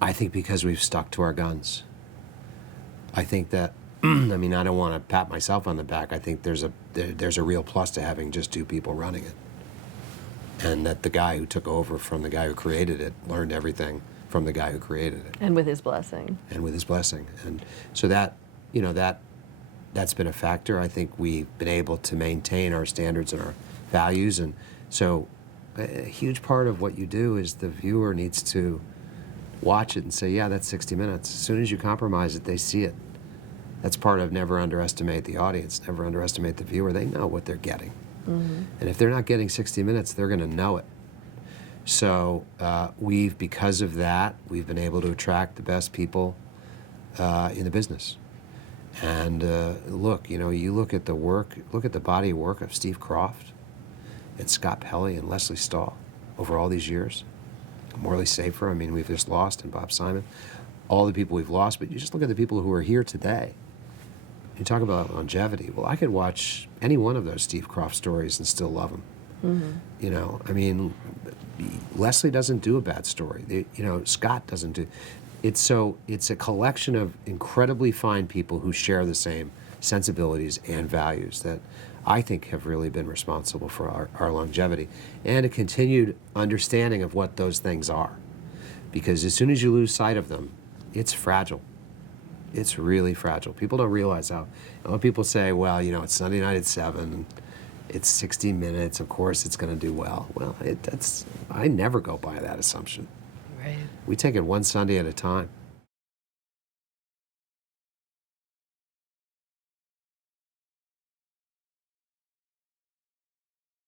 I think because we've stuck to our guns. I think that, I mean, I don't want to pat myself on the back. I think there's a real plus to having just two people running it. And that the guy who took over from the guy who created it learned everything from the guy who created it. And with his blessing. And with his blessing. And so that, you know, that's been a factor. I think we've been able to maintain our standards and our values. And so a huge part of what you do is the viewer needs to watch it and say, yeah, that's 60 minutes. As soon as you compromise it, they see it. That's part of never underestimate the audience, never underestimate the viewer. They know what they're getting. Mm-hmm. And if they're not getting 60 minutes, they're going to know it. So because of that, we've been able to attract the best people in the business. And look, you know, you look at the body of work of Steve Croft and Scott Pelley and Leslie Stahl over all these years. Morley Safer, I mean, we've just lost, and Bob Simon, all the people we've lost, but you just look at the people who are here today. You talk about longevity. Well, I could watch any one of those Steve Croft stories and still love them. Mm-hmm. You know, I mean, Leslie doesn't do a bad story. You know, Scott doesn't do. It's a collection of incredibly fine people who share the same sensibilities and values that I think have really been responsible for our longevity and a continued understanding of what those things are. Because as soon as you lose sight of them, it's fragile. It's really fragile. People don't realize how. A lot of people say, well, you know, it's Sunday night at 7, it's 60 minutes, of course it's going to do well. Well, I never go by that assumption. Right. We take it one Sunday at a time.